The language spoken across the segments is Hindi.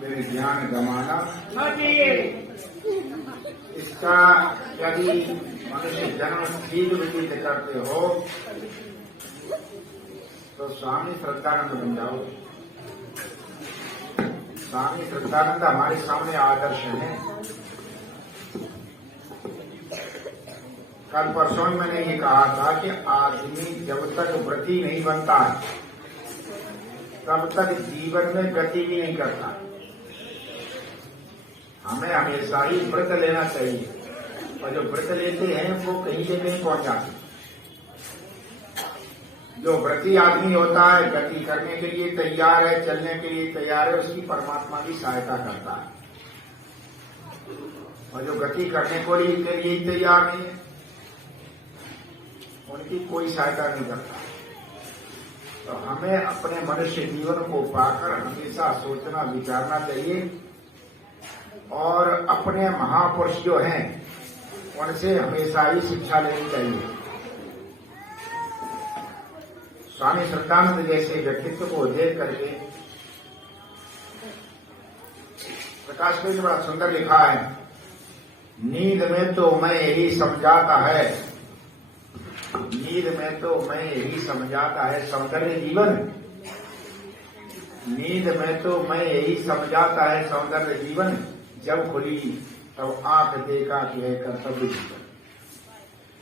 मेरे ज्ञान गमाना इसका यदि मनुष्य जन्म ठीक विदित करते हो तो स्वामी श्रद्धानंद बन जाओ। स्वामी श्रद्धानंद हमारे सामने आदर्श है। कल परसों मैंने ये कहा था कि आदमी जब तक व्रती नहीं बनता है तब तक जीवन में गति भी नहीं करता। हमें हमेशा ही व्रत लेना चाहिए और जो व्रत लेते हैं वो कहीं से कहीं पहुंच जाते। जो व्रती आदमी होता है गति करने के लिए तैयार है, चलने के लिए तैयार है, उसकी परमात्मा भी सहायता करता है। और जो गति करने को लिए तैयार नहीं है उनकी कोई सहायता नहीं करता। तो हमें अपने मनुष्य जीवन को पाकर हमेशा सोचना विचारना चाहिए और अपने महापुरुष जो हैं उनसे हमेशा ही शिक्षा लेनी चाहिए। स्वामी श्रद्धानंद जैसे व्यक्तित्व को देख करके प्रकाश में बड़ा सुंदर लिखा है, नींद में तो मैं यही समझाता है, नींद में तो मैं यही समझाता है सौंदर्य जीवन। नींद में तो मैं यही समझाता है सौंदर्य जीवन, जब खुली तब आंख देखा कि है कर्तव्य जीवन।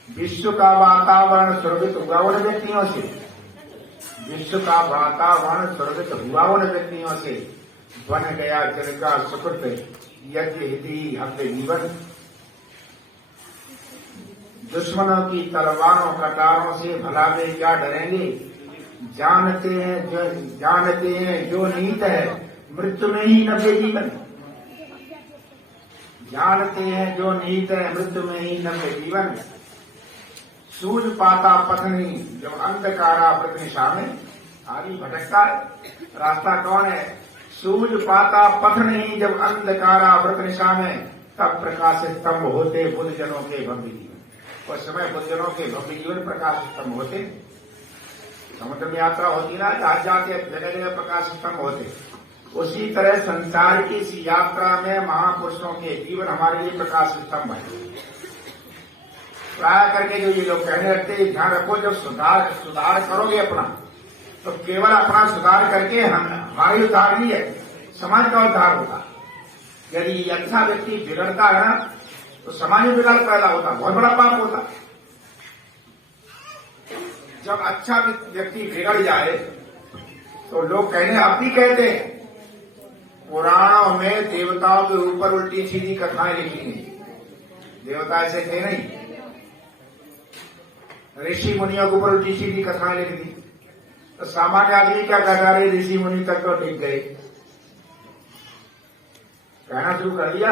विश्व का वातावरण स्वर्गित हुआ उन व्यक्तियों से, विश्व का वातावरण स्वर्गित हुआ उन व्यक्तियों से, बन गया जिनका सुकृत यज्ञ हिति हमने जीवन। दुश्मनों की तलवारों कटारों से भला वे क्या डरेंगे, जानते हैं जो नीत है मृत्यु में ही नव्य जीवन। जानते हैं जो नीत है मृत्यु में ही नव्य जीवन। सूझ पाता पथ नहीं जब अंधकारा व्रत निशा में। आदमी भटकता है, रास्ता कौन है? सूझ पाता पथ नहीं जब अंधकारा व्रत निशा में, तब प्रकाशित स्तंभ होते बुद्धजनों के भव्य जीवन। उस समय बुद्धजनों के भव्य जीवन प्रकाश स्तंभ होते। समुद्र में यात्रा होती ना, जहाज जाते जगह जगह प्रकाश स्तंभ होते। उसी तरह संसार की इस यात्रा में महापुरुषों के जीवन हमारे लिए प्रकाश स्तंभ है। प्राय करके जो ये लोग कहने लगते हैं, ध्यान रखो जब सुधार करोगे अपना तो केवल अपना सुधार करके हमारी उद्धार नहीं है, समाज का उद्धार होगा। यदि अच्छा व्यक्ति बिगड़ता है ना तो समाज में बिगाड़ पैदा होता, बहुत बड़ा पाप होता। जब अच्छा व्यक्ति बिगड़ जाए तो लोग कहने आप भी कहते हैं, पुराणों में देवताओं के ऊपर उल्टी सीधी कथाएं लिखी गई। देवता ऐसे थे नहीं, ऋषि मुनियों के ऊपर उल्टी सीधी कथाएं लिख दी। तो सामान्य आदमी क्या कहता है, ऋषि मुनि तक तो टिक गए, कहना शुरू कर दिया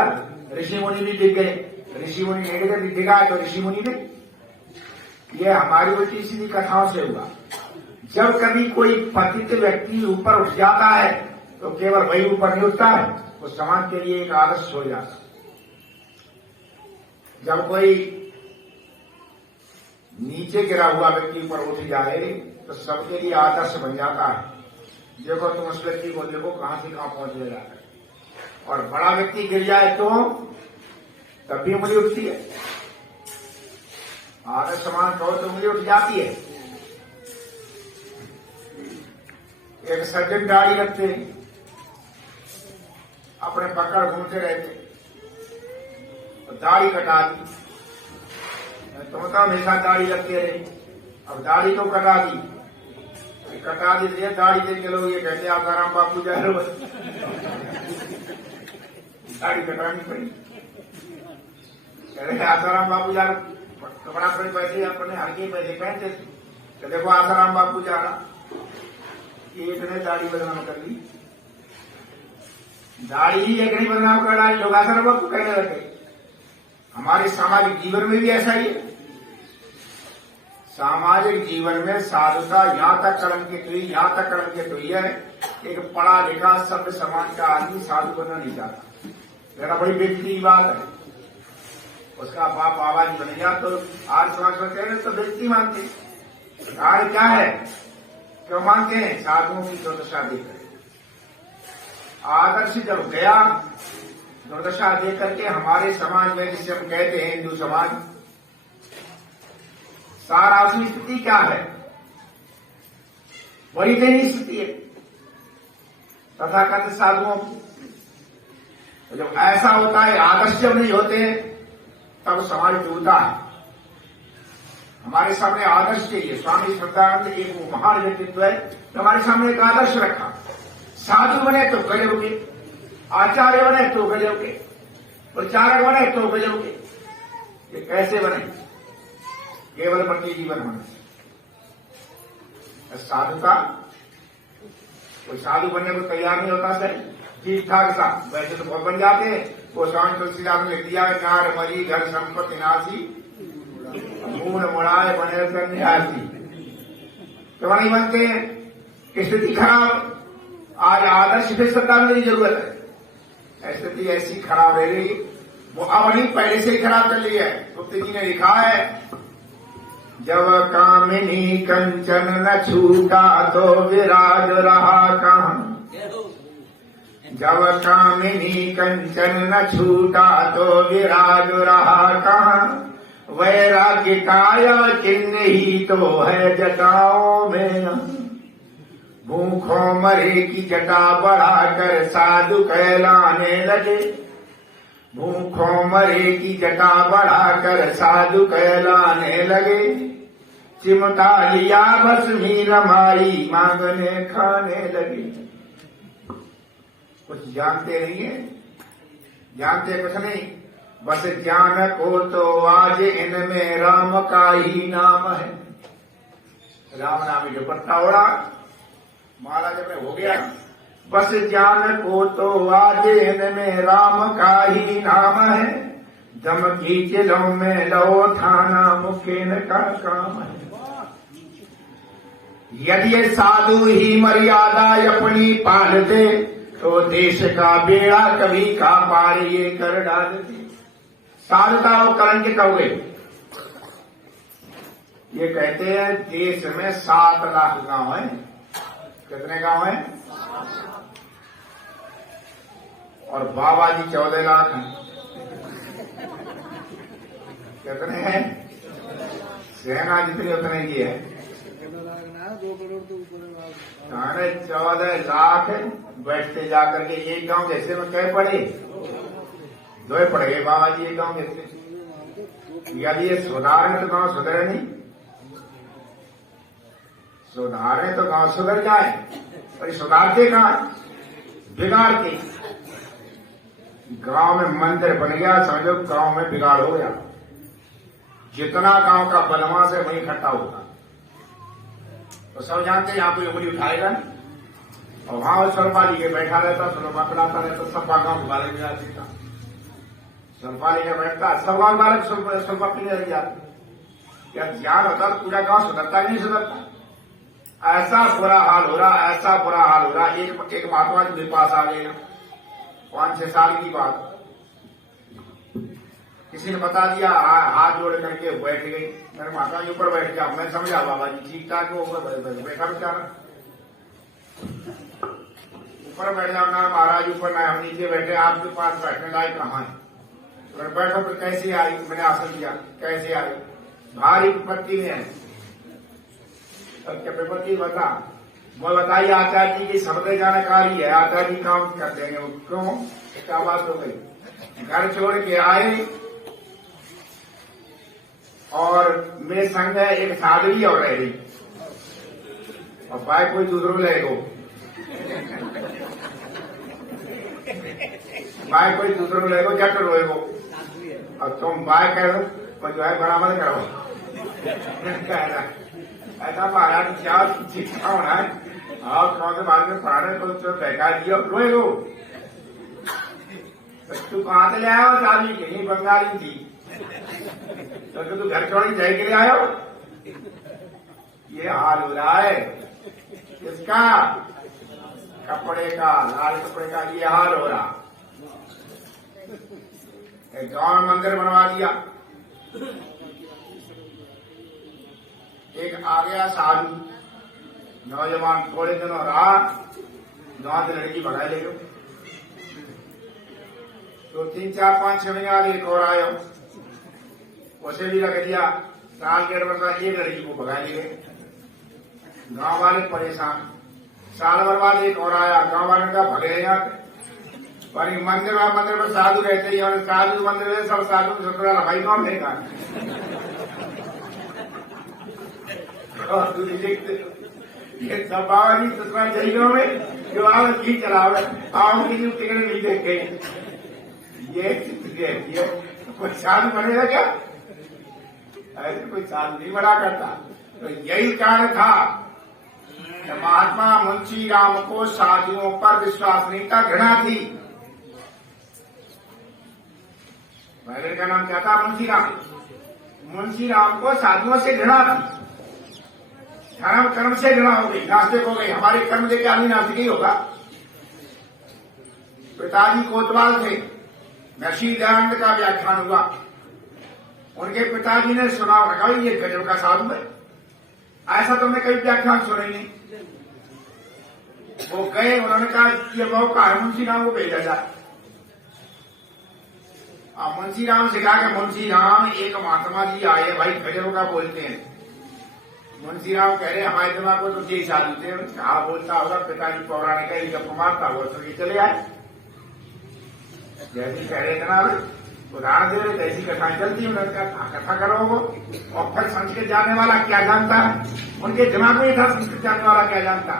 ऋषि मुनि भी टिक गए। ऋषि मुनि नहीं दिखा है तो ऋषि मुनि ने, ये हमारी उल्टी सीधी कथाओं से हुआ। जब कभी कोई पतित व्यक्ति ऊपर उठ जाता है तो केवल वही ऊपर नहीं उठता है, वो समाज के लिए एक आदर्श हो जाता। जब कोई नीचे गिरा हुआ व्यक्ति ऊपर उठ जाए तो सबके लिए आदर्श बन जाता है। देखो तुम उस व्यक्ति को देखो कहां से कहां पहुंच गया है। और बड़ा व्यक्ति गिर जाए तो तब भी उंगली उठती है, आदर्श समान कहो तो उंगली उठ जाती है। एक सज्जन दाढ़ी रखते अपने पकड़ घूमते रहते, तो दाढ़ी कटा दी। तुम तो हमेशा दाढ़ी रखते रहे, अब दाढ़ी तो कटा दी दाढ़ी देख के लोग ये कहते आप आराम बापू जा रहे हो, दाढ़ी कटानी पड़ी। आसाराम बापू जा कपड़ा पड़े पैसे अपने हल्के पैसे पहनते थे, तो देखो आसाराम बापू जा रहा, एक ने दाढ़ी बदनाम कर ली। दाढ़ी ही एक नहीं बदनाम कर डाली, लोग आसाराम बापू कहने लगे। हमारे सामाजिक जीवन में भी ऐसा ही है। सामाजिक जीवन में साधुता यहां तक कलंकित हुई है। एक पढ़ा लिखा सभ्य समाज का आदमी साधु बनना नहीं चाहता, मेरा बड़ी बेइज्जती की बात है। उसका बाप आवाज बन गया तो आज समाज में कह रहे तो बेइज्जती मानते। कार्य क्या है, क्यों मानते हैं? साधुओं की दुर्दशा देख रहे। आदर्श जब गया दुर्दशा देख करके हमारे समाज में, जिसे हम कहते हैं हिंदू समाज, सारा उसकी स्थिति क्या है? वही दयनीय स्थिति है तथाकथित साधुओं की। जब ऐसा होता है, आदर्श जब नहीं होते तब समाज डूबता है। हमारे सामने आदर्श चाहिए। स्वामी श्रद्धानंद एक वो महान व्यक्तित्व है, तो हमारे सामने एक आदर्श रखा। साधु बने तो गजब के, आचार्य बने तो गजब के, प्रचारक बने तो गजब के। ये कैसे बने? केवल पति जीवन होने से। साधुता, कोई साधु बनने को तैयार नहीं होता सर, ठीक ठाक सा, वैसे तो बहुत बन जाते हैं। वो स्वामी तुलसीदास ने लिख दिया, कार मरी घर संपत्ति नासी, मूल मुड़ाए बने सन्यासी। तो नहीं बनते हैं, स्थिति खराब। आज आदर्श पे श्रद्धा की जरूरत है। स्थिति ऐसी खराब रह गई, वो अब नहीं पहले से ही खराब चल रही है। गुप्त जी ने लिखा है, जब कामिनी कंचन न छूटा तो विराज रहा कहाँ। जब कामिनी कंचन न छूटा तो विराज रहा कहाँ। वैराग्य काया चिन्ह ही तो है जटाओं में। भूखों मरे की जटा बढ़ाकर साधु कहलाने लगे। भूखों मरे की जटा बढ़ाकर साधु कहलाने लगे। चिमटा लिया भस्मी रमाई मांगने खाने लगे। कुछ जानते नहीं है, जानते कुछ नहीं, बस ज्ञान को तो आज इनमें राम का ही नाम है। राम नामी जो पट्टा ओढ़ा, माला जब हो गया, बस ज्ञान को तो आज इनमें राम का ही नाम है। दम की चिलों में लो थाना मुखेन का काम है। यदि ये साधु ही मर्यादा अपनी पालते तो देश का बेड़ा कभी का पार ये कर डालते। साधुता वो कलंकित हो गए। ये कहते हैं देश में 7 लाख गांव हैं। कितने गांव हैं? और बाबा जी 14 लाख हैं। कितने हैं? सेना जितनी उतने की है। 2 करोड़ तो ऊपर। 14 लाख बैठते जाकर के एक गांव जैसे में कह पड़े, 2 पड़ गए बाबा जी एक गांव जैसे। यदि ये सुधारे तो गांव सुधरे नहीं, सुधारे तो गांव सुधर जाए, और सुधारते कहां? बिगाड़ के। गांव में मंदिर बन गया, समझो गांव में बिगाड़ हो गया। जितना गांव का बदमाश है वही इकट्ठा होगा। तो सब जानते हैं यहाँ कोई उंगली उठाएगा नहीं। और वहां सरपाली के बैठा रहता, सुरमा पिलाता रहता, सब गांव के बालक में आती था। सरपाली के बैठता, सब गांव बालक सुरमा पीने लग जाते। क्या ध्यान होता तो पूरा गांव सुधरता नहीं सुधरता। ऐसा बुरा हाल हो रहा, ऐसा बुरा हाल हो रहा। एक महात्मा जी मेरे पास आ गए, 5-6 साल की बात। किसी ने बता दिया, हाथ जोड़ करके बैठ गई। मेरे माता जी ऊपर बैठ गया। मैं समझा बाबा जी ठीक ठाक ऊपर बैठा बेचारा, ऊपर बैठ जाओ ना महाराज, ऊपर ना हम नीचे बैठे, आपके पास बैठने लायक कहाँ है? अगर बैठो तो कैसे आई? मैंने आसन किया, कैसे आई? भारी विपत्ति में है। अब क्या विपत्ति बता? वो बताइए आचार्य जी की सबसे जानकारी है, आचार्य जी काम कर देंगे। वो क्यों? क्या बात हो गई? घर छोड़ के आए और मेरे संग एक साधवी और रह गई, और बाइक कोई दूसरों ले गो, बाइक कोई दूसरों ले गो, जट रोए गो। और तुम बाइक कह दो और जो है बराबर करो। ऐसा महाराज क्या शिक्षा होना है? और कौन से बाद में पढ़ाने को बैठा दिया रोए गो। तू कहां से ले आया हो? शादी कहीं बंगाली थी, तो तू घर छोड़ी जाए के लिए आयो? ये हाल हो रहा है किसका? कपड़े का, लाल कपड़े का ये हाल हो रहा। एक गांव में मंदिर बनवा दिया। एक आ गया साधु नौजवान, थोड़े दिनों रहा, गांव से लड़की भगा ले गयो। तो 3, 4, 5, 6 महीने बाद एक और आयो, उसे भी रख दिया। साल 1.5 वर्ष बाद एक लड़की को भगा लिए, गांव वाले परेशान। साल भर बाद एक और आया, गांव वाले का भगे यहाँ पर मंदिर में साधु रहते ही, और साधु मंदिर में सब साधु शुक्र भाई कौन देगा। और दूसरी देखते ये सब बाबा जी ससुराल जइयों में जो आओ की चलावे आओ की जो टिकट नहीं देखे, ये कोई साधु बनेगा क्या? ऐसे कोई साधु नहीं बना करता। तो यही कारण था कि महात्मा मुंशी राम को साधुओं पर विश्वास नहीं था, घृणा थी। पहले का नाम क्या था? मुंशी राम। मुंशी राम को साधुओं से घृणा थी, धर्म कर्म से घृणा हो गई, नास्तिक हो गई। हमारे कर्म देखे आदमी नास्तिक ही होगा। पिताजी कोतवाल थे, नरसिंह दयानंद का व्याख्यान हुआ, उनके पिताजी ने सुना, रखा ये गजब का साधु है, ऐसा तुमने कभी व्याख्यान सुना ही नहीं। वो गए, उन्होंने कहा ये मौका है, मुंशी राम को भेजा जाए। अब मुंशी राम से कहा कि मुंशी राम एक महात्मा जी आए भाई, गजब का बोलते हैं। मुंशी राम कह रहे हमारे दिमाग को तो यही साधु थे, कहा बोलता होगा, पिताजी पौराणिक है, गप मारता हुआ तो चले आए। जैसी कह रहे थे ना, उदाहरण दे रहे थे, ऐसी कथाएं चलती है। उन्होंने कहा कथा करो वो, और फिर संस्कृत जानने वाला क्या जानता है, उनके दिमाग में ही था संस्कृत जानने वाला क्या जानता।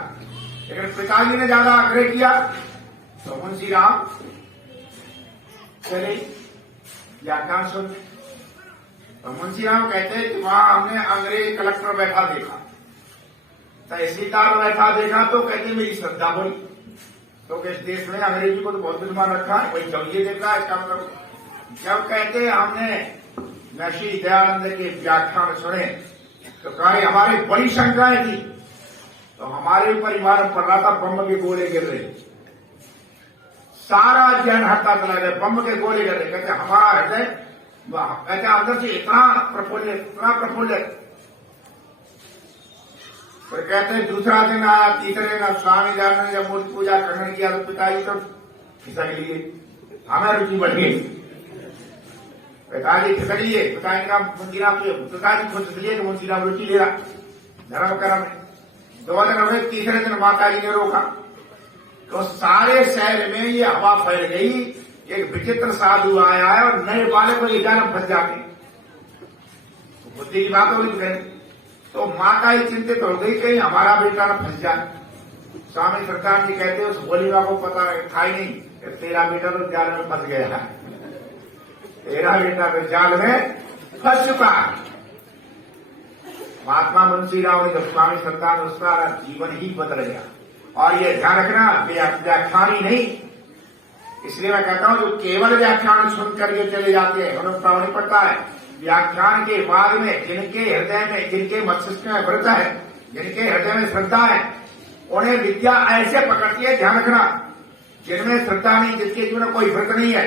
लेकिन पिताजी ने ज्यादा आग्रह किया तो मुंशी राम चले व्याख्यान सुन। तो मुंशी राम कहते हैं कि वहां हमने अंग्रेज कलेक्टर बैठा देखा, तहसीलदार बैठा देखा, तो कहते मेरी श्रद्धा बढ़ी। तो इस देश में अंग्रेजी को तो बहुत विद्वान रखा है, वही जब ये देखा है काम करो। जब कहते हमने नरसिंह दयानंद के व्याख्यान सुने तो कहा हमारे बड़ी शंकाएं थी, तो हमारे ऊपर इमारत पड़ रहा था, बम के गोले गिर रहे, सारा जैन हटता चला गया, बम के गोले गिर रहे। कहते हमारा हृदय कहते अंदर से इतना प्रफुल्लित। फिर कहते हैं दूसरा दिन आया, तीसरे दिन स्वामी दयानंद ने जब मूर्ति पूजा खंडन किया तो पिताजी तो खिसक लिए, हमें रुचि बढ़ गई। पिताजी खिसक लिए, पिताजी का मुंशीराम पिताजी खुद लिए कि मुंशीराम रुचि ले रहा धर्म कर्म में। 2 दिन हुए, तीसरे दिन माता जी ने रोका तो सारे शहर में ये हवा फैल गई, एक विचित्र साधु आया है और नए वाले को ले जाना फंस जाते। बुद्धि की बात हो गई। तो माता ही चिंतित हो गई कहीं हमारा बेटा न फंस जाए। स्वामी सरदार जी कहते उस बोलीवा को पता था ही नहीं कि तेरा बेटा तो जाल में फंस गया है, तेरा बेटा तो जाल में फंस चुका है। महात्मा मुंशी राम ने जब स्वामी सरदार उसका जीवन ही बदल गया। और ये ध्यान रखना, व्याख्यान ही नहीं, इसलिए मैं कहता हूं जो केवल व्याख्यान सुनकर ये चले जाते हैं उन्हें प्रभाव नहीं पड़ता है। व्याख्यान के बाद में जिनके हृदय में, जिनके मस्तिष्क में व्रत है, जिनके हृदय में श्रद्धा है, उन्हें विद्या ऐसे पकड़ती है। ध्यान रखना, जिनमें श्रद्धा नहीं, जिसके जीवन में कोई व्रत नहीं है,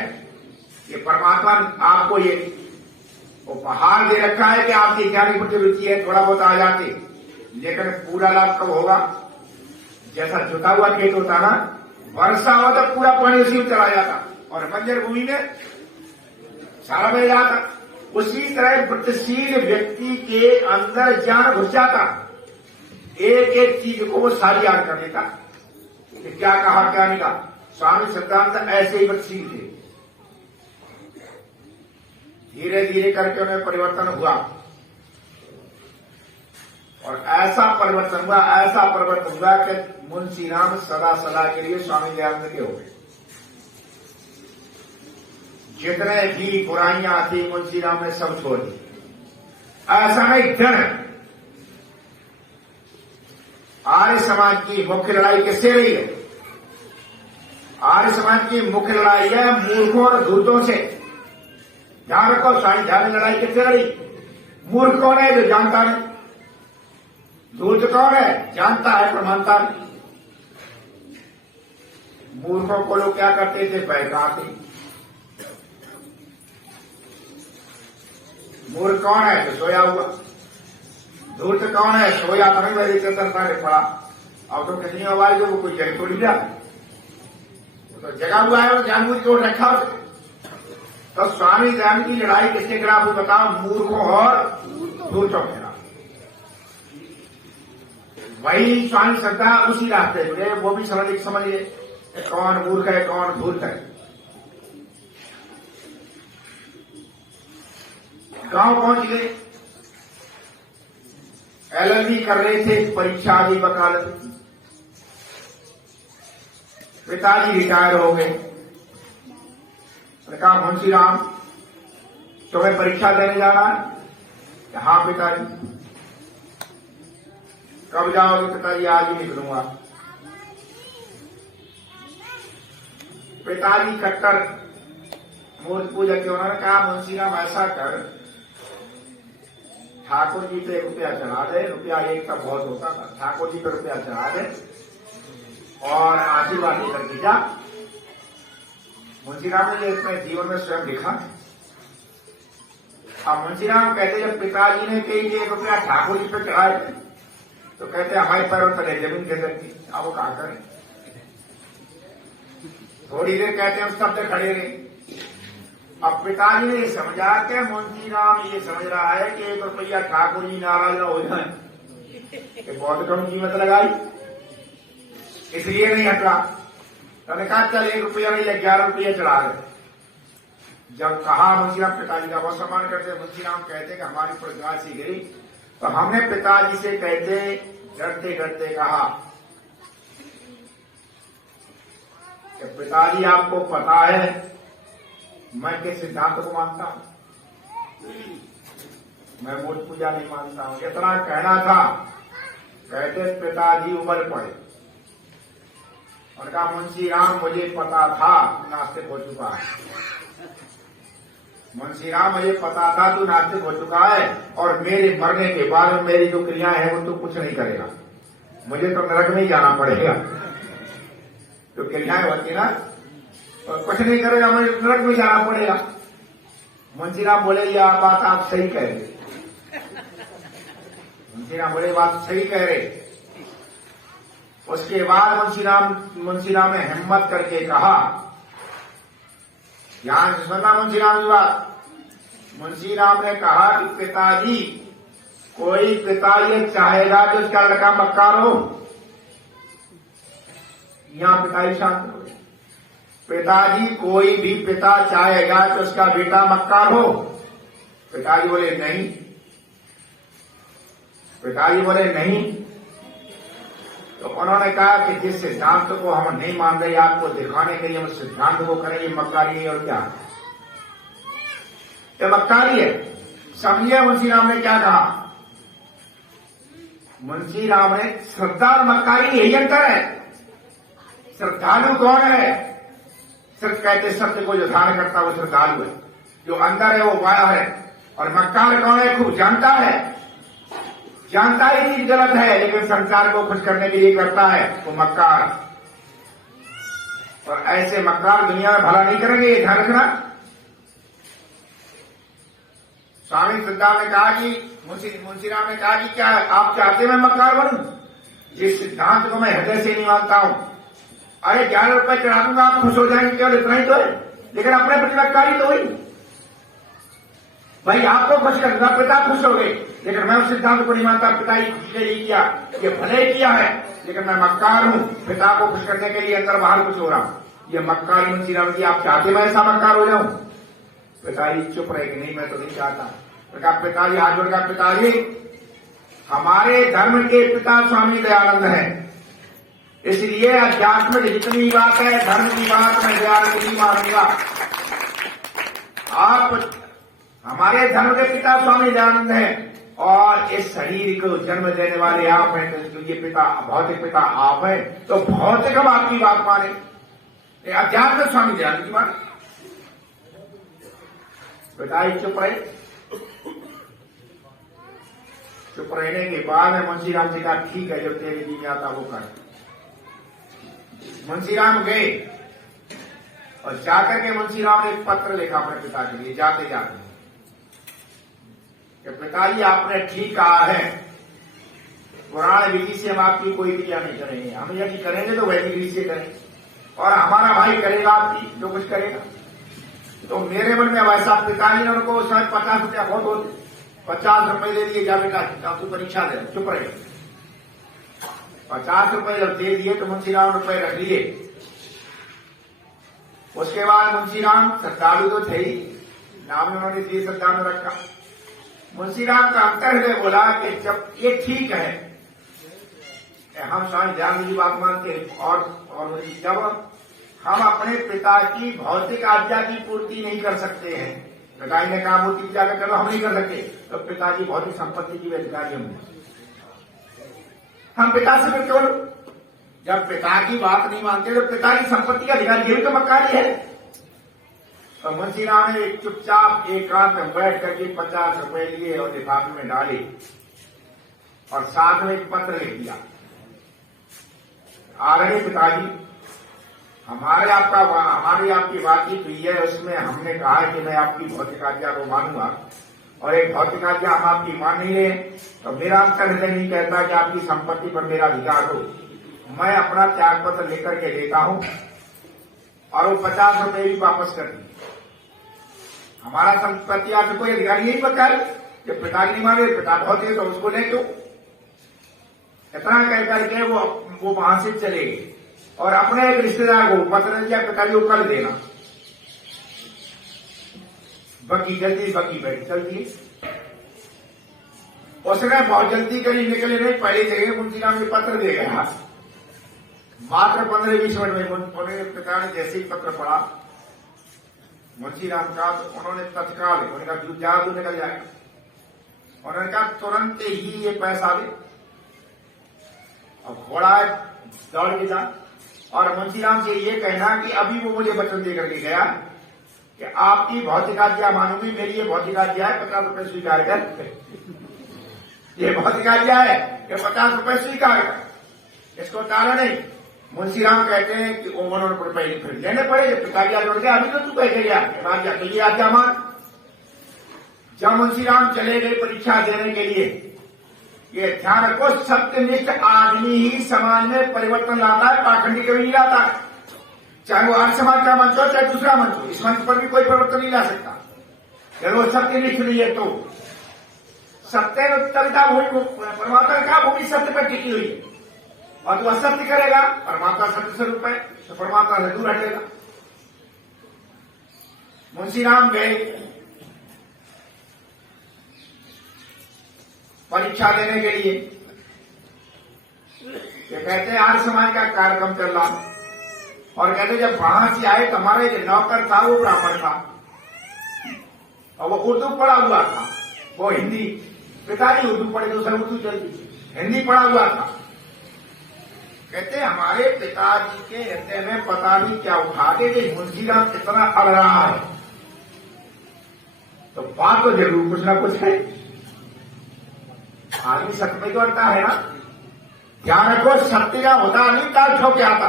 ये परमात्मा आपको ये उपहार दे रखा है कि आपकी ज्ञानी प्रति रुचि है, थोड़ा बहुत आ जाती, लेकिन पूरा लाभ कब होगा? जैसा जुता हुआ खेत होता ना, वर्षा हो तो पूरा पानी उसी में चला जाता और बंजर भूमि में सारा बह जाता। उसी तरह व्रतशील व्यक्ति के अंदर ज्ञान घुस जाता, एक एक चीज को वो सारी याद कर लेता कि क्या कहा क्या नहीं कहा। स्वामी सिद्धांत ऐसे ही व्रतशील थे, धीरे धीरे करके उन्हें परिवर्तन हुआ और ऐसा परिवर्तन हुआ कि मुंशी राम सदा के लिए स्वामी दयानंद के हो गए। जितने भी बुराइयां थी मुंशी राम ने सब छोड़ दी। ऐसा नहीं डर। आर्य समाज की मुख्य लड़ाई किससे रही है? आर्य समाज की मुख्य लड़ाई है मूर्खों और धूर्तों से। ध्यान रखो, सारी ध्यान लड़ाई किससे लड़ी? मूर्ख कौन है? जो जानता नहीं। धूर्त कौन है? जानता है पर मानता नहीं। मूर्खों को लोग क्या करते थे? बहकाते। मूर्ख कौन है? जो सोया हुआ। धूर्त कौन है? सोया तो नहीं, मेरी चंदन सारे पड़ा। अब तो कितनी आवाज हो, वो कोई जग थोड़ी जा, तो जगा हुआ है, वो जानबूझ के रखा। तो स्वामी दयानंद की लड़ाई किसके खिलाफ हुई बताओ? मूर्खों और धूर्तों के खिलाफ। वही स्वामी श्रद्धा उसी रास्ते मिले, वो भी समझिए कौन मूर्ख है कौन धूर्त है। गांव पहुंच गए, LLB कर रहे थे, परीक्षा आदि वकालत की। पिताजी रिटायर हो गए। कहा मुंशी राम तुम्हें परीक्षा देने जाना है? हाँ पिताजी। कब जाओगे? पिताजी आज ही निकलूंगा। पिताजी कट्टर मूर्त पूजक के, उन्होंने कहा मुंशी राम ऐसा कर, ठाकुर जी पे रुपया चढ़ा दे, रुपया एक का बहुत होता था, ठाकुर जी पे रुपया चढ़ा दे और आशीर्वाद लेकर के जा। मुंशीराम ने अपने जीवन में स्वयं लिखा। अब मुंशीराम कहते जब पिताजी ने कही कि 1 रुपया ठाकुर जी पे चढ़ाए तो कहते हमारे पैरों तले जमीन के अंदर की, अब वो कहा करें। थोड़ी देर कहते हैं उस तब से खड़े रहे। अब पिताजी ने ये समझा कि मुंशीराम ये समझ रहा है कि 1 रुपया ठाकुर जी नाराज न हो जाए, बहुत कम कीमत लगाई इसलिए नहीं हटा। मैंने कहा चल 1 रुपया नहीं 11 रुपया चढ़ा रहे। जब कहा मुंशीराम, पिताजी का बहुत सम्मान करते, मुंशीराम कहते कि हमारी प्रज्ञा सी गई, तो हमने पिताजी से कहते डरते डरते कहा कि पिताजी आपको पता है मैं किस सिद्धांत को मानता हूं, मैं मूर्त पूजा नहीं मानता हूं। इतना कहना था, कहते पिताजी उबल पड़े और कहा मुंशी राम मुझे पता था तू नास्तिक हो चुका है, मुंशी राम मुझे पता था तू नास्तिक हो चुका है और मेरे मरने के बाद में मेरी जो क्रियाएं हैं वो तू कुछ नहीं करेगा, मुझे तो नरक में ही जाना पड़ेगा। जो क्रियाएं होती ना और कुछ नहीं करेगा, मुझे नरक में जाना पड़ेगा। मुंशी राम बोले ये बात आप सही कह रहे। मुंशी राम बोले बात सही कह रहे। उसके बाद मुंशी राम ने हिम्मत करके कहा, यहां से सुनना मुंशी राम की बात। मुंशी राम ने कहा कि पिताजी कोई पिता ये चाहेगा कि उसका लड़का मक्कार हो? यहां पिताजी शांत हो गए। पिताजी कोई भी पिता चाहेगा कि उसका बेटा मक्कार हो? पिताजी बोले नहीं। पिताजी बोले नहीं। तो उन्होंने कहा कि जिस सिद्धांत को हम नहीं मान रहे आपको दिखाने के लिए हम सिद्धांत को करें, ये मक्कारी है और क्या ये मक्कारी है। समझिए मुंशी राम ने क्या कहा। मुंशी राम ने श्रद्धा और मक्कारी यही अंतर है। श्रद्धालु कौन है? सिर्फ कहते सत्य को जो धारण करता है वो श्रद्धालु है, जो अंदर है वो वाया है। और मक्कार कौन है? खूब जानता है, जानता ही चीज गलत है लेकिन संसार को खुश करने के लिए करता है, वो मक्कार। और ऐसे मक्कार दुनिया में भला नहीं करेंगे, ये ध्यान रखना। स्वामी सिद्धांत ने कहा कि मुंशी राम ने कहा कि क्या आप चाहते मैं मक्कार बनूं? जिस सिद्धांत को मैं हृदय से नहीं मानता हूं, अरे 11 रुपए चढ़ा दूंगा आप खुश हो जाएंगे, केवल इतना ही तो है, लेकिन अपने प्रति मक्कारी तो हुई। भाई आपको खुश करूंगा, पिता खुश हो गए, लेकिन मैं उस सिद्धांत को नहीं मानता। पिता ही खुश के लिए किया, ये भले किया है, लेकिन मैं मक्कार हूं, पिता को खुश करने के लिए अंदर बाहर कुछ हो रहा हूं। ये मक्कारी मुंशी राम की आप चाहते मैं ऐसा मक्कार हो जाऊं? पिताजी चुप रहे कि नहीं मैं तो नहीं चाहता। तो कहा पिताजी हाथ जोड़कर, पिताजी हमारे धर्म के पिता स्वामी दयानंद है, इसलिए अध्यात्म की जितनी बात है धर्म की बात मैं दयानंद नहीं मानूंगा। आप हमारे धर्म के पिता स्वामी दयानंद हैं और इस शरीर को जन्म देने वाले आप हैं, तो ये पिता भौतिक पिता आप हैं, तो भौतिक हम आपकी बात माने, अध्यात्म स्वामी दयानंद की बात। पिताजी चुप रहे। चुप रहने के बाद में मुंशी राम जी कहा ठीक है, जो तेरे जी में आता वो कर। मुंशी राम गए और जाकर के मुंशी राम ने एक पत्र लिखा अपने पिता के लिए जाते जाते कि पिताजी आपने ठीक कहा है, पुराण विधि से हम आपकी कोई क्रिया नहीं करेंगे, हम यदि करेंगे तो वैदिक विधि से करेंगे और हमारा भाई करेगा आपकी जो कुछ करेगा। तो मेरे मन में वैसा पिताजी ने उनको उस समय 50 रुपया बहुत होते, 50 रुपए दे दिए, जा बेटा तू परीक्षा दे, चुप रहे। 50 रुपए जब दे दिए तो मुंशीराम रुपए रख लिए। उसके बाद मुंशीराम श्रद्धालु तो थे ही, नाम उन्होंने इसलिए श्रद्धालु रखा। मुंशीराम का अंतर्हृदय बोला कि जब ये ठीक है, हम स्वामी दयानंद जी बात मानते हैं, और जब हम अपने पिता की भौतिक आज्ञा की पूर्ति नहीं कर सकते हैं, पिताजी ने कहा मूर्ति पूजा कर चलो, हम नहीं कर सकते, तो पिताजी भौतिक संपत्ति की अधिकारी हम पिता से फिर केवल जब पिता की बात नहीं मानते तो पिता की संपत्ति का अधिकारी यही तो मक्कारी है। तो मुंशीराम ने चुपचाप एकांत में बैठ करके 50 रुपए लिए और लिफाफे में डाले और साथ में एक पत्र लिख दिया, आदरणीय पिताजी, हमारी आपकी बातचीत हुई है, उसमें हमने कहा कि मैं आपकी भौतिक आज्ञा को मानूंगा, और एक भौतिक आज्ञा हम आपकी मान नहीं रहे, तो मेरा अंतर्हृदय नहीं कहता कि आपकी संपत्ति पर मेरा अधिकार हो। मैं अपना त्याग पत्र लेकर के देता हूं और वो 50 रुपए भी वापस कर दिए। हमारा संपत्ति आपसे कोई अधिकार नहीं बचा है, जब पिता नहीं माने, पिता भौतिक है तो उसको ले दो। इतना कह करके वो वहां से चले गए और अपने एक रिश्तेदार को पत्र दिया, पिताजी को कल देना। बग्गी जल्दी बग्गी बैठी चलती, उसने बहुत जल्दी करी, निकले नहीं, पहली जगह मुंशीराम ने पत्र दे गया। मात्र 15-20 मिनट में पिता ने जैसे ही पत्र पढ़ा मुंशीराम का, तो उन्होंने तत्काल उन्होंने कहा जादू निकल जाएगा। उन्होंने कहा तुरंत ही ये पैसा दे, और घोड़ा दौड़ के जा और मुंशीराम से ये कहना कि अभी वो मुझे वचन दे करके गया कि आपकी भौतिक आज्ञा मानूंगी, मेरी ये भौतिक आज्ञा है, 50 रुपए स्वीकार कर। ये भौतिक आज्ञा है कि 50 रुपए स्वीकार कर, इसको टाला नहीं। मुंशीराम कहते हैं कि उन्होंने रुपए फिर लेने पड़े, जब पिताजी आज गया, अभी तो तू कह गया तो ये आज्ञा मान। जब मुंशीराम चले गए परीक्षा देने के लिए, ये ध्यान रखो, सत्यनिष्ठ आदमी ही समाज में परिवर्तन लाता है, पाखंडी कभी नहीं लाता है। चाहे वो आर्य समाज का मंच हो चाहे दूसरा मंच हो, इस मंच पर भी कोई परिवर्तन नहीं ला सकता जब वो सत्यनिष्ठ नहीं है। तो सत्य उत्तरता भूमि, परमात्मा का भूमि सत्य पर टिकी हुई है, और तू असत्य करेगा, परमात्मा सत्य स्वरूप है तो परमात्मा से दूर हटेगा। मुंशीराम गए परीक्षा देने के लिए, ये कहते हैं आर्य समाज का कार्यक्रम चल रहा, और कहते जब वहां से आए तो हमारा जो नौकर था वो ब्राह्मण था और वो उर्दू पढ़ा हुआ था, वो हिंदी, पिताजी उर्दू पढ़े तो सब उर्दू चलती, हिंदी पढ़ा हुआ था। कहते हमारे पिताजी के हृदय में पता नहीं क्या उठा के कि मुंशीराम कितना अड़ रहा है, तो बात तो जरूर कुछ ना कुछ है। आदमी सत्य में तो अड़ता है ना, ध्यान रखो, सत्य का होता नहीं, ताल ठोक के आता।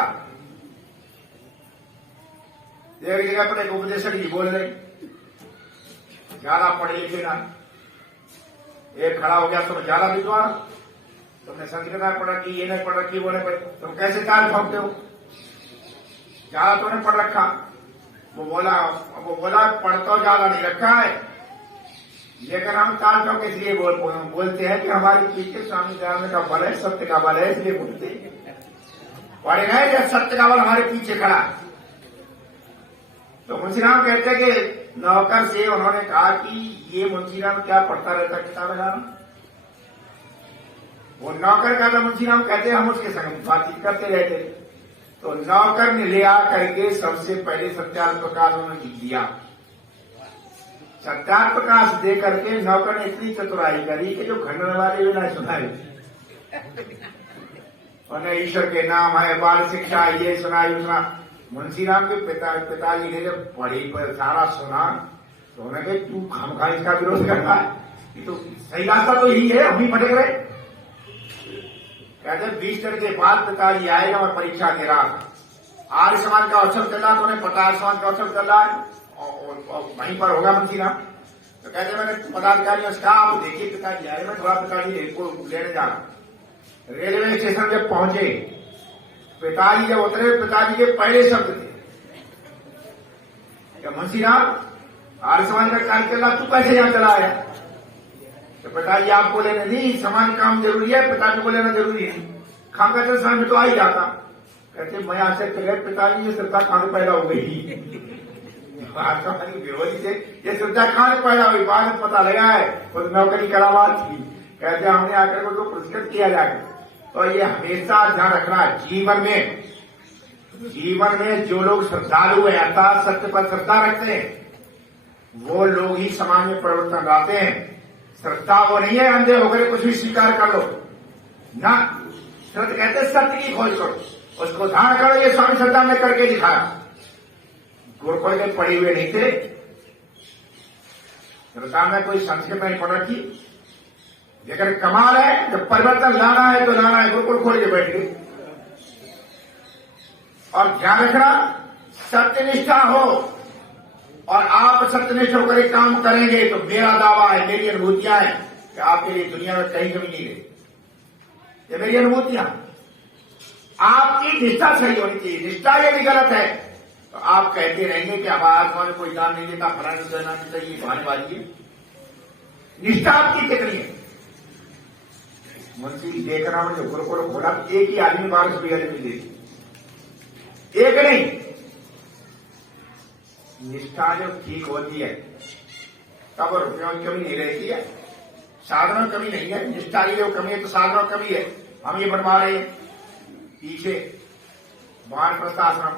एक जगह पर एक उपदेशक जी बोल रहे, ज्यादा पढ़े लिखे ना, एक खड़ा हो गया तुम ज्यादा विद्वान, तुमने संस्कृत पढ़ रखी, ये नहीं पढ़ रखी, वो नहीं पढ़, तुम कैसे ताल ठोकते हो, ज्यादा तुमने पढ़ रखा। वो बोला पढ़ तो ज्यादा नहीं रखा है, लेकिन हम ताल ठोक इसलिए बोलते हैं कि हमारे पीछे स्वामी दयानंद का बल है, सत्य का बल है, इसलिए बोलते हैं। पढ़े गए या सत्य का बल हमारे पीछे खड़ा। तो मुंशीराम कहते हैं कि नौकर से उन्होंने कहा कि ये मुंशीराम क्या पढ़ता रहता किताबें लाना। वो नौकर का, तो मुंशीराम कहते हैं हम उसके संग बातचीत करते रहते। तो नौकर ने ले आ करके सबसे पहले सत्यार्थ प्रकाश उन्होंने दिया। सत्यार्थ प्रकाश दे करके नौकर ने इतनी चतुराई करी कि जो खंडन वाले भी ना सुनाई, उन्हें ईश्वर के नाम है, बाल शिक्षा, ये सुना। मुंशीराम के पिताजी ने जब पढ़ी पर सारा सुना तो उन्होंने कहा तू खामखा इसका विरोध करता है, तो सही रास्ता तो यही है, हम ही भटक रहे। कहते 20 दिन के बाद पिताजी आएगा और परीक्षा दे रहा था। आर्य समाज का अवसर चल रहा, तो उन्हें पता आर्य समाज का अवसर चल रहा है और वहीं पर होगा मुंशीराम। तो कहते मैंने पदाधिकारियों से कहा आप देखिए पिताजी आए, मैं थोड़ा पिताजी को लेने जा रहा। रेलवे स्टेशन जब पहुंचे, पिताजी जब उतरे, पिताजी के पहले शब्द थे क्या मुंशीराम आर्य समाज का कार्य चल रहा, तू कैसे यहाँ चला आया? तो पिताजी आपको लेने नहीं, समाज काम जरूरी है, पिताजी को लेना जरूरी है। खाका चल समय में तो आ ही जाता। कहते मैं आशा कर पिताजी ये श्रद्धा कहां पैदा हो गई? बेहोली से ये श्रद्धा कहां पैदा हुई? बाद में पता लगा है उस नौकरी करावा थी। कहते हमने आकर उसको पुरस्कृत किया जाए। तो ये हमेशा ध्यान रखना, जीवन में जो लोग श्रद्धालु है अर्थात सत्य पर श्रद्धा रखते हैं, वो लोग ही समाज में परिवर्तन लाते हैं। श्रद्धा वो नहीं है अंधे होकर कुछ भी स्वीकार कर लो ना। श्रद्धा कहते हैं सत्य की खोज करो, उसको धारण करो। ये स्वामी श्रद्धा में करके दिखाया। गुरुकुल में पढ़े हुए नहीं थे, श्रद्धा में कोई संस्कृत नहीं पढ़ रखी, लेकिन कमाल है जब परिवर्तन लाना है तो लाना है। गुरुकुल खोल के बैठ गए। और ध्यान रखना, सत्यनिष्ठा हो और आप सत्यनिष्ठ होकर एक काम करेंगे तो मेरा दावा है, मेरी अनुभूतियां हैं कि आपके लिए दुनिया में कहीं कमी नहीं रही। ये मेरी अनुभूतियां। आपकी निष्ठा सही होनी चाहिए। निष्ठा यदि गलत है तो आप कहते रहेंगे कि हमारा आत्मा में कोई दान नहीं देता, फलाना नहीं देना चाहिए, बहानेबाजी है। निष्ठा आपकी कितनी है? मुंशी देख रहा हूं जो गुरुकुल खोला, एक ही आदमी 1200 रुपया मिल देती, एक नहीं। निष्ठा जो ठीक होती है तब रुपयों की कमी नहीं रहती है, साधनों की कमी नहीं है। निष्ठा की जो कमी है तो साधनों की कमी है। हम ये बनवा रहे हैं पीछे वानप्रस्थ आश्रम,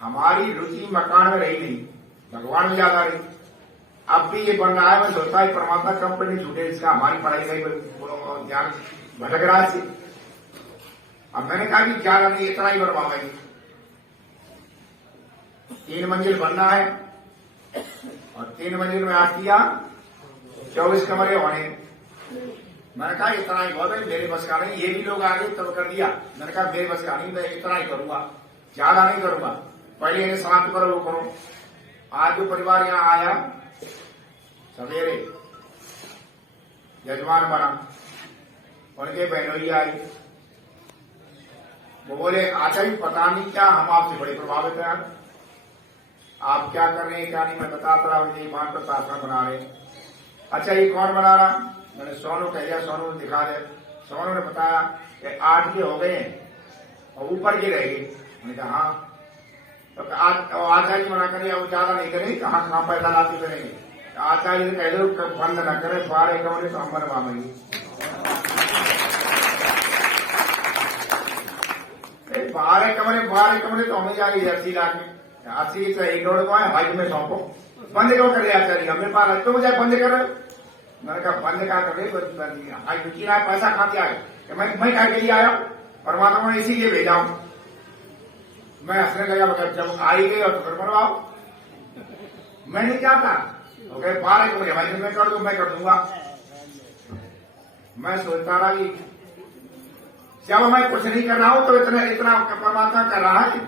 हमारी रुचि मकान में रही नहीं, भगवान में ज्यादा रही। अब भी ये बन रहा है, मैं सोचता है परमात्मा कंपनी छूटे, इसका हमारी पढ़ाई का ध्यान भटक रहा है। अब मैंने कहा कि ज्यादा नहीं, इतना ही बनवाएंगे। 3 मंजिल बनना है और 3 मंजिल में आज किया 24 कमरे होने। मैंने कहा इतना ही बहुत है, मेरे बस का नहीं। ये भी लोग आगे तब कर दिया। मैंने कहा मेरे बस का नहीं, मैं इतना ही करूंगा, ज्यादा नहीं करूंगा। पहले इन्हें शांत करो, वो करो। आज जो परिवार यहां आया सवेरे, यजमान बना, उनके बहनोई आई, वो बोले आचार्य पता नहीं क्या हम आपसे बड़े प्रभावित हैं, आप क्या कर रहे हैं क्या नहीं। मैं बताता रहा हूं, ईमान पर आश्रम बना रहे। अच्छा ये कौन बना रहा? मैंने सोनू कह दिया, सोनू ने दिखा दे। सोनू ने बताया कि 8 के हो गए हैं और ऊपर के रह गए। मैंने कहा हाँ, तो आचार्य मना करें, वो ज्यादा नहीं करें, कहाँ पैसा लाते करेंगे। आचार्य ने कह दो बंद न करें, 12 कमरे तो हम बनवाएंगे। 12 कमरे तो हमें जाएगी 80 लाख में। 80 से 1 को है, भाई तुम्हें सौंपो। बंद क्यों कर रहे आचार्य? हमें पास तो मुझे बंद कर रहे। मैंने कहा बंद क्या कर रहे? भाई रुचि रहा पैसा खाते आए, मैं कह के लिए आया, परमात्मा ने इसीलिए भेजा हूं। मैं हंसने लगा, मगर जब आई गई और तो फिर बनवाओ। मैं नहीं चाहता, 12 कमरे भाई मैं कर दूं, मैं कर दूंगा। मैं सोचता रहा कि जब मैं कुछ नहीं कर रहा हूं तो इतना परमात्मा कर रहा है।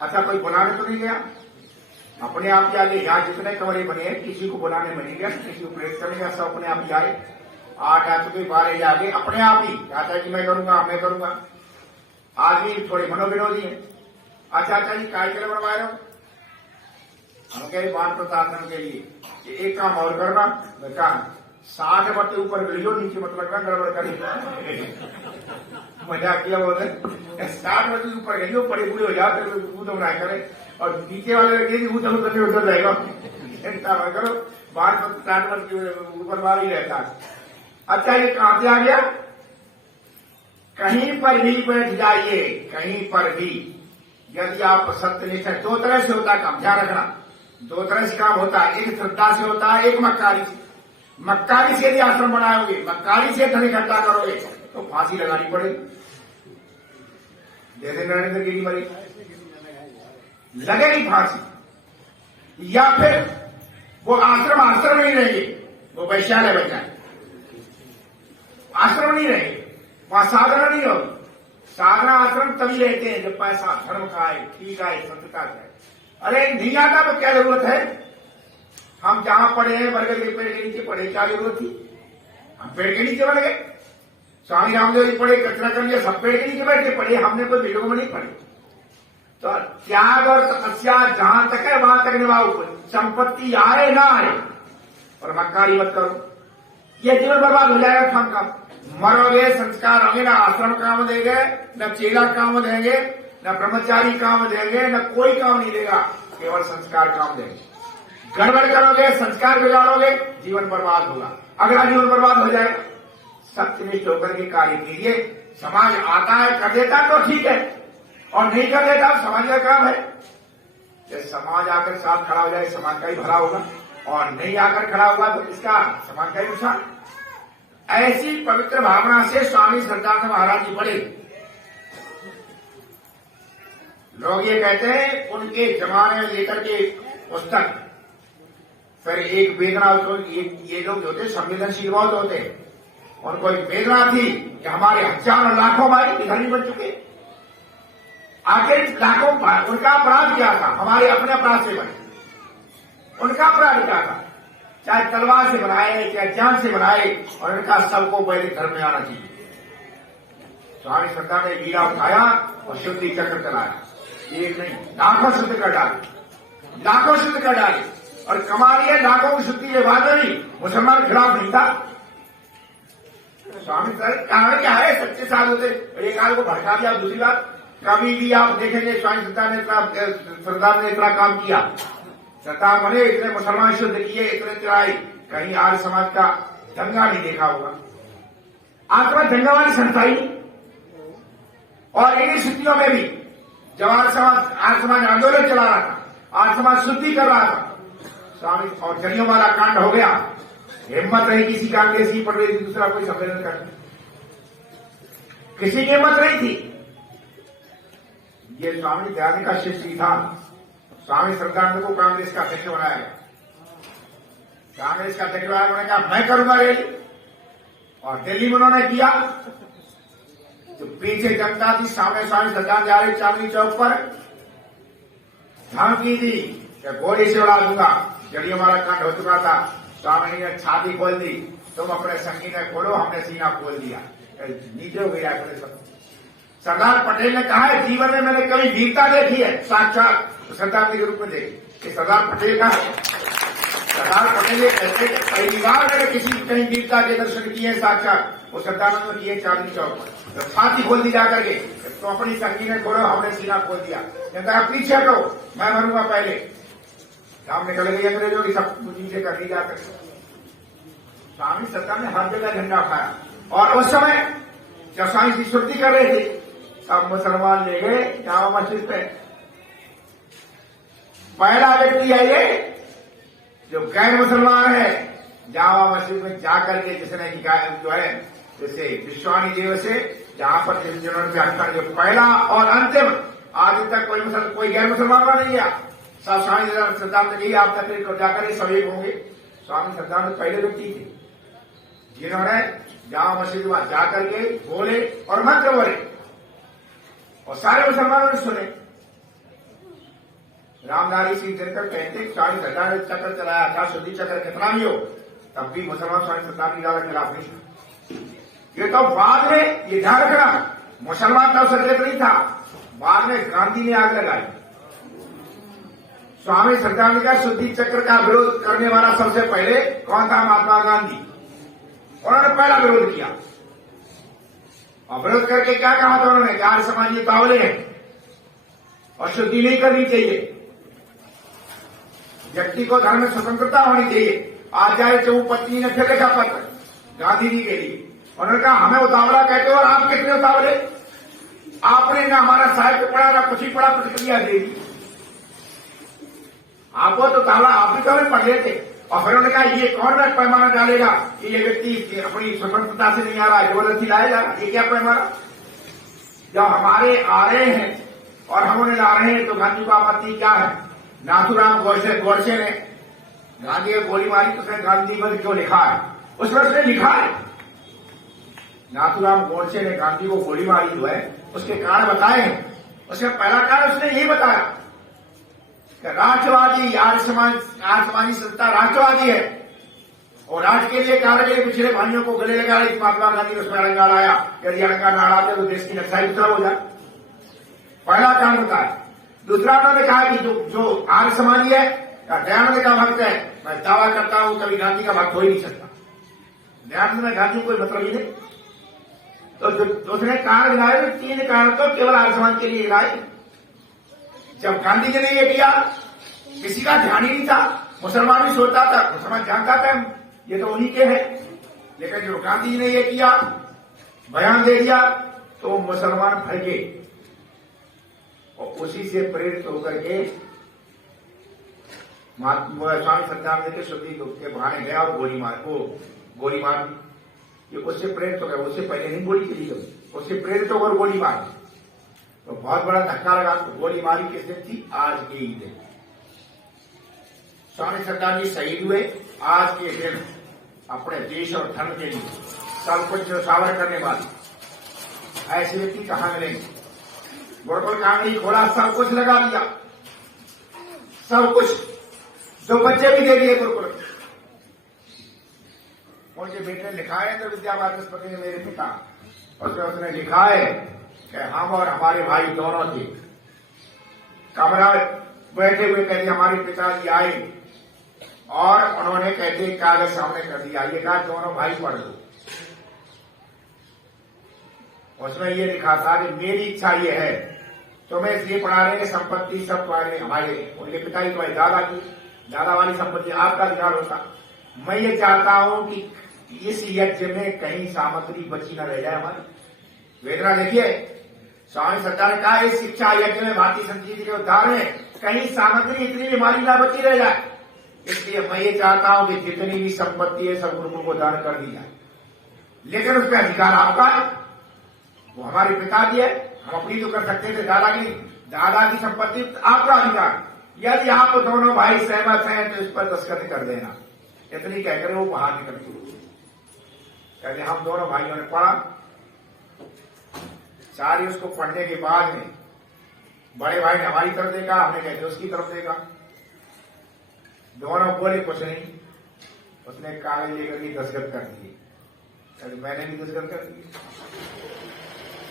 अच्छा कोई बुलाने तो नहीं गया, अपने आप ही आगे। यहाँ जितने कमरे बने हैं किसी को बुलाने में नहीं गया, किसी को प्रेरित करने का, सब अपने आप ही आए। 8 आ चुके, 12 आगे अपने आप ही कहता है कि मैं करूंगा, मैं करूंगा। आज भी थोड़े मनोविरोधी है। अच्छा जी काय के लिए बनवाए रहो? हम कह रहे वानप्रस्थ आश्रम के लिए एक काम और करना। मैं कहा 60 बट्टे ऊपर गिरियो, नीचे मत लगना, गड़बड़ करी। मजाक किया बोलते 60 बट्टे ऊपर गिरियो, बड़े बुरे हो जाते ऊद बनाए करे, और नीचे वाले लगे ऊद करके उधर जाएगा। करो 60 बट्टे ऊपर वाला ही रहता है। अच्छा ये कहां से आ गया? कहीं पर भी बैठ जाइए, कहीं पर भी यदि आप सत्यनिष्ठ है। 2 तरह से होता है काम, ध्यान रखना। 2 तरह से काम होता है, एक श्रद्धा से होता है, एक मक्कारी से। मक्कारी से यदि आश्रम बनाओगे, मक्कारी से धन इकट्ठा करोगे तो फांसी लगानी पड़ेगी। जैसे नरेंद्र गिरी मरी, लगेगी फांसी। या फिर वो आश्रम नहीं रहेंगे, वो वैश्यालय बन जाए। आश्रम नहीं रहेंगे, वहां साधना नहीं होगी। साधना आश्रम तभी रहते हैं जब पैसा धर्म का है, ठीक है, सत्यता का है। अरे नहीं आता तो क्या जरूरत है? हम जहां पढ़े हैं बरगद के पेड़ के नीचे पढ़े, क्या जरूरत थी? हम पेड़ के नीचे बढ़ गए। स्वामी रामदेव जी पढ़े, कचरा कर लिया, सब पेड़ के नीचे बैठ के पढ़े। हमने कोई बिल्डिंग में नहीं पढ़े। तो त्याग और तपस्या जहां तक है वहां तक निभाओ, संपत्ति आए ना आए, और मक्कारी मत करो, ये जीवन बर्बाद हो जाएगा खाम का। मरोगे, संस्कार होंगे, ना आश्रम काम देंगे, न चेला काम देंगे, न ब्रह्मचारी काम देंगे, न कोई काम नहीं देगा, केवल संस्कार काम देंगे। गड़बड़ करोगे, संस्कार बिगाड़ोगे, जीवन बर्बाद होगा, अगला जीवन बर्बाद हो जाएगा। सत्यनिष्ठ होकर के कार्य कीजिए। समाज आता है कर देता तो ठीक है, और नहीं कर देता समाज का काम है। जब समाज आकर साथ खड़ा हो जाए, समाज का ही भला होगा, और नहीं आकर खड़ा होगा तो इसका समाज का ही नुकसान। ऐसी पवित्र भावना से स्वामी सरदार महाराज जी बड़े। लोग ये कहते हैं उनके जमाने में लेकर के पुस्तक, फिर एक वेदना, ये लोग जो होते संवेदनशील बहुत होते, उनको एक वेदना थी कि हमारे हजारों लाखों भाई भिखारी बन चुके। आखिर लाखों उनका अपराध क्या था? हमारे अपने अपराध से बने। उनका अपराध क्या था? चाहे तलवार से बनाए, चाहे जान से बनाए, और उनका सबको पहले धर्म में आना चाहिए। स्वामी सरकार ने वीरा उठाया और शुद्धि चक्र चलाया, एक नहीं लाखों शुद्ध कर डाले, लाखों शुद्ध कर डाले, और कमा लिए लाखों की शुद्धि के बाद भी मुसलमान के खिलाफ नहीं था। स्वामी सर कारण क्या है? सच्चे साथ होते, एक आध को भड़का दिया। दूसरी बात, कभी भी आप देखेंगे स्वामी सरदार ने इतना काम किया, सरदार बने, इतने मुसलमान शुद्ध किए, इतने चढ़ाई, कहीं आर्य समाज का दंगा नहीं देखा होगा। आत्मा दंगा वाली संस्था ही नहीं। और इन्हीं स्थितियों में भी जब आर्य समाज आंदोलन चला रहा था, आर्य समाज शुद्धि कर रहा था, स्वामी और जलियों वाला कांड हो गया, हिम्मत रही किसी कांग्रेस की, पड़ रही थी दूसरा कोई सम्मेलन करने, किसी की हिम्मत नहीं थी। ये स्वामी दयानंद का शिष्य था। स्वामी सरदार को कांग्रेस का अध्यक्ष बनाया गया। कांग्रेस का अध्यक्ष बनाया, उन्होंने कहा मैं करूंगा रैली, और दिल्ली में उन्होंने किया। तो पीछे जनता थी, सामने स्वामी सरदार जा रहे चांदनी चौक पर, धमकी दी कि गोली से उड़ा दूंगा। जड़ियों वाला कांड हो चुका था, स्वामी ने छाती खोल दी, तुम अपने संगीने खोलो, हमने सीना खोल दिया, नीचे हो गया। सरदार पटेल ने कहा है जीवन में मैंने कभी वीरता देखी है, साक्षात सरदार के रूप में देखी, कि सरदार पटेल का है। सरदार पटेल ये कहते हैं पहली बार मैंने किसी कहीं वीरता के दर्शन किए साक्षात, वो सरदार ने किए चांदनी चौक पर। तो छाती खोल दी जाकर के, तो अपनी संगीने खोलो, हमने सीना खोल दिया। कहता पीछे हटो, मैं मरूंगा पहले। सामने चले गए अंग्रेजों की, सब नीचे कर दी जाकर। स्वामी सरकार ने हर जगह झंडा उठाया, और उस समय जब स्वामी जी शुद्धि कर रहे थे, सब मुसलमान ले गए जामा मस्जिद पे। पहला व्यक्ति है ये जो गैर मुसलमान है, जामा मस्जिद में जाकर के जिसने जो है, जैसे विश्वानी देव से जहां पर जिन्होंने हत्या, जो पहला और अंतिम, आज तक कोई गैर मुसलमान नहीं गया। सब स्वामी सरदार ने कही आप तक जाकर सब एक होंगे। स्वामी सरदार ने पहले व्यक्ति थे जिन्होंने जामा मस्जिद में जाकर के बोले और मंत्र बोले, और सारे मुसलमानों ने सुने। रामधारी सिंह दिनकर कहते स्वामी सरदार ने चक्र चलाया था, शुद्धि चक्र कितना भी हो, तब भी मुसलमान स्वामी सरदार की ज्यादा खिलाफ नहीं था। ये तो बाद में, ये ध्यान रखना, मुसलमान का सचेत नहीं था, बाद में गांधी ने आग लगाई। स्वामी सरदार का शुद्धि चक्र का विरोध करने वाला सबसे पहले कौन था? महात्मा गांधी। उन्होंने पहला विरोध किया, और विरोध करके क्या कहा था उन्होंने? आर्य समाज ये तावले हैं और शुद्धि नहीं करनी चाहिए, व्यक्ति को धर्म में स्वतंत्रता होनी चाहिए। आचार्य चौपत्नी ने फिर लिखा पत्र गांधी जी के लिए, उन्होंने कहा हमें उतावला कहते हो, और आप कितने उतावले? आपने ना हमारा साहित्य पढ़ा, ना कुछ ही पढ़ा, प्रतिक्रिया दे दी। आपको तो उतावला, आप भी तो हमें पढ़ लेते। और फिर उन्होंने कहा ये कौन पैमाना डालेगा कि ये व्यक्ति अपनी स्वतंत्रता से नहीं आ रहा है, जबरदस्ती लाएगा? ये क्या पैमाना? जब हमारे आ रहे हैं और हम उन्हें ला रहे हैं, तो गांधी को आपत्ति क्या है? नाथूराम गोडसे ने गांधी को गोली मारी, तो उसने गांधी वध क्यों लिखा है? उसमें उसने लिखा है नाथूराम गोडसे ने गांधी को गोली मारी जो है, उसके कारण बताए हैं। उसका पहला कारण उसने यही बताया कि राष्ट्रवादी आर्य समाजी संस्था राष्ट्रवादी है, और राष्ट्र के लिए कार्य के पिछले भाइयों को गले लगा रही। महात्मा गांधी ने उसमें अलंकार आया, यदि अलंकार ना आते तो देश की नक्शाई खराब हो जाए। पहला कारण बताया। दूसरा उन्होंने कहा कि जो आर्य समाजी है या दयानंद का भक्त है, मैं दावा करता हूं कभी गांधी का भक्त हो ही नहीं सकता। दयानंद में गांधी कोई मतलब ही नहीं। तो उसने कारण गिनाए, 3 कारण तो केवल आर्य समाज के लिए गिनाए। जब गांधी जी ने ये किया किसी का ध्यान ही नहीं था, मुसलमान भी सोचता था, मुसलमान जानता था ये तो उन्हीं के हैं, लेकिन जो गांधी जी ने ये किया, बयान दे दिया, तो मुसलमान भड़के और उसी से प्रेरित होकर के स्वामी सत्यानंद के शुद्धि के बहाने गया और गोली मार दी। ये उससे प्रेरित हो गया, उससे पहले नहीं गोली चली गई, उससे प्रेरित होकर गोली मार दी। तो बहुत बड़ा धक्का लगा। तो गोली मारी किस दिन थी? आज के ही दिन स्वामी सत्यानंद जी शहीद हुए। आज के दिन अपने देश और धर्म के लिए सब कुछ न्यौछावर करने वाले ऐसे व्यक्ति कहां मिलेंगे? गुरुकुल कांगड़ी खोला, सब कुछ लगा दिया, सब कुछ, जो बच्चे भी दे दिए गुरुकुल। उनके बेटे ने लिखा है तो विद्यावाचस्पति ने, मेरे पिता, उसने लिखा है कि हम और हमारे भाई दोनों थे कमरा बैठे हुए, कहते हमारे पिताजी आए और उन्होंने कहते कागज सामने कर दिया, ये कहा दोनों भाई पढ़ लो। उसमें ये लिखा था कि मेरी इच्छा ये है, तुम्हें इसलिए पढ़ा रहे हैं संपत्ति सब तुम्हारे, हमारे, उनके पिताजी तुम्हारे दादा की, दादा वाली संपत्ति आपका अधिकार होता। मैं ये चाहता हूं कि इस यज्ञ में कहीं सामग्री बची न रह जाए हमारी। वेदना देखिए, स्वामी सत्यानंद ने कहा इस शिक्षा यज्ञ में भारतीय संस्कृति के उद्धार में कहीं सामग्री इतनी भी हमारी ना बची रह जाए, इसलिए मैं ये चाहता हूं कि जितनी भी संपत्ति है सब गुरुकुल को दान कर दी जाए, लेकिन उसका अधिकार आपका है, वो हमारे पिता की है, हम अपनी तो कर सकते थे, दादा की, दादा की संपत्ति आपका अधिकार। यदि आप दोनों भाई सहमत हैं तो इस पर दस्तखत कर देना। इतनी कहकर वो बाहर निकल गए। कहते हम दोनों भाइयों ने पढ़ा, सारी उसको पढ़ने के बाद में बड़े भाई ने हमारी तरफ देखा, हमने कहते उसकी तरफ देखा, दोनों बोले कुछ नहीं। उसने कागज लेकर के दस्तखत कर दिए, कहते मैंने भी दस्तखत कर दिए।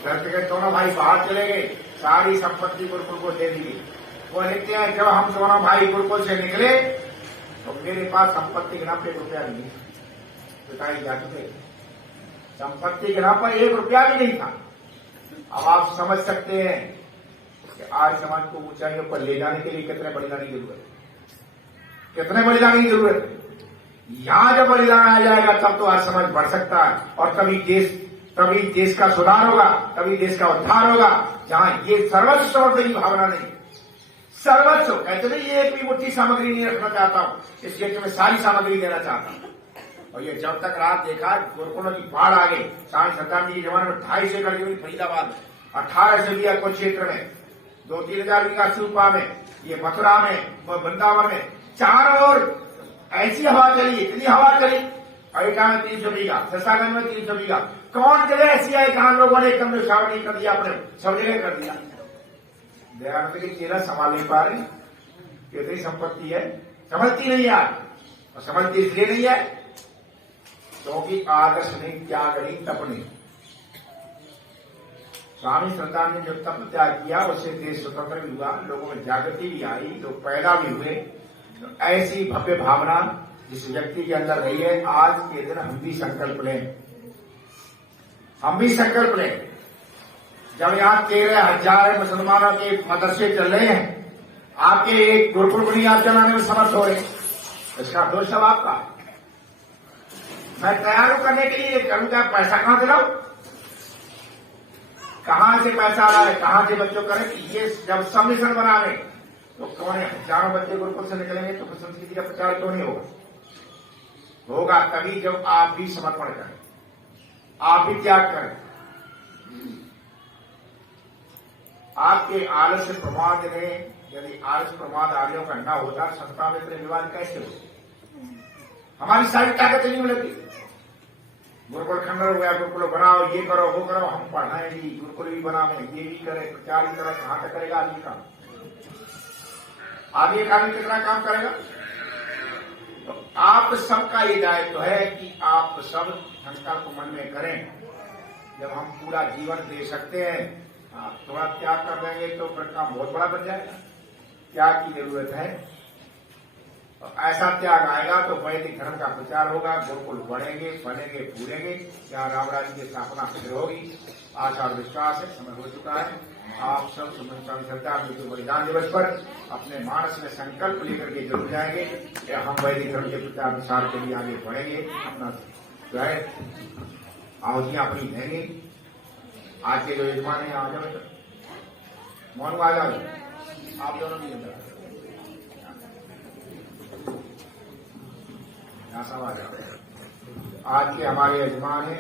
घर के दोनों भाई बाहर चले गए, सारी संपत्ति गुरुकुल को दे दी। वो लिखते हैं जब हम दोनों भाई गुरुकुल से निकले तो मेरे पास संपत्ति के नाम पर 1 रुपया नहीं था, पिताजी जा चुके, संपत्ति के नाम पर 1 रुपया भी नहीं था। अब आप समझ सकते हैं कि आज समाज को ऊंचाइयों पर ले जाने के लिए कितने बलिदान की जरूरत है, कितने बलिदान की जरूरत है। यहां जब बलिदान आ जाएगा तब तो आज समाज बढ़ सकता है और तभी देश का सुधार होगा, तभी देश का उद्धार होगा। जहां ये सर्वस्व समर्पण की भावना नहीं, सर्वस्व कहते नहीं, ये एक भी मुट्ठी सामग्री नहीं रखना चाहता हूं, इस यज्ञ में सारी सामग्री देना चाहता हूं। और ये जब तक रात देखा गुरुकुलों की बाढ़ आ गई, स्वामी सत्यानंद जी के जमाने में 250 एकड़ जमीन फरीदाबाद में, 18 से भी कुछ क्षेत्र में, 2-3 हजार बीघा सूपा में, ये मथुरा में, वृंदावन में, चारों ओर ऐसी हवा चली, इतनी हवा चली। अयोध्या में 300 बीघा, ससागंज में 300 बीघा, कौन जगह ऐसी है जहां लोगों ने एकदम निशावर नहीं कर दिया, अपने सब जगह कर दिया। दयानंद की चेहरा संभाल नहीं पा रही, कितनी संपत्ति है, समझती नहीं है। और समझती इसलिए नहीं है क्योंकि आदर्श नहीं, त्याग नहीं, तप नहीं। स्वामी सत्यानंद ने जो तप त्याग किया उससे देश स्वतंत्र भी हुआ, लोगों में जागृति भी आई, लोग पैदा भी हुए। तो ऐसी भव्य भावना जिस व्यक्ति के अंदर रही है, आज के दिन हम भी संकल्प लें, हम भी संकल्प लें। जब यहां 13,000 मुसलमानों के मदरसे चल रहे हैं, आपके एक गुरुकुल को नहीं आप चलाने में समर्थ हो रहे, इसका दोष सब आपका। मैं तैयार हूं करने के लिए, करूंगा, पैसा कहां से लाऊं, कहां से पैसा आ रहा है, कहां से बच्चों करें। ये जब सब मिशन बना रहे तो कौन है, हजारों बच्चे गुरुकुल से निकलेंगे तो संस्कृति का प्रचार क्यों नहीं होगा? होगा तभी जब आप भी समर्पण करें, आप भी त्याग करें। आपके आलस्य प्रमाद ने, यदि आलस्य प्रमाद आर्यों का न होता, संस्था में इतने विवाद कैसे होते? हमारी सारी ताकत नहीं मिलती। गुरुकुल खंडन हो गया, गुरुकुल बनाओ, ये करो, वो करो, हम पढ़ाएं भी, गुरुकुल भी बनावे, ये भी करें, प्रचार भी करें, कहां तक करेगा आदमी काम? आदमी एक आदमी कितना काम करेगा? तो आप सबका ये दायित्व है कि आप सब संकल्प मन में करें। जब हम पूरा जीवन दे सकते हैं, थोड़ा त्याग कर देंगे तो फिर काम बहुत बड़ा बन जाएगा। त्याग की जरूरत है। और ऐसा त्याग आएगा तो वैदिक धर्म का प्रचार होगा, गुरुकुल बढ़ेंगे, फलेंगे, फूलेंगे, यहाँ राम राज्य की स्थापना फिर होगी। आशा और विश्वास है, समय हो चुका है। आप सब सुमन श्रद्धा मृत्यु बलिदान दिवस पर अपने मानस में संकल्प लेकर के जरूर जाएंगे कि हम वैदिक धर्म के प्रचार प्रसार के लिए आगे बढ़ेंगे। अपना जो है आहुतियां अपनी देंगे। आज के जो यजमान है आ जाओ, मौन आ जाओ, आप दोनों भी अंदर सब आ जाओ। आज के हमारे यजमान है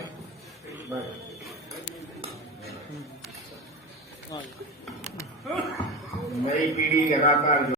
नई पीढ़ी लगातार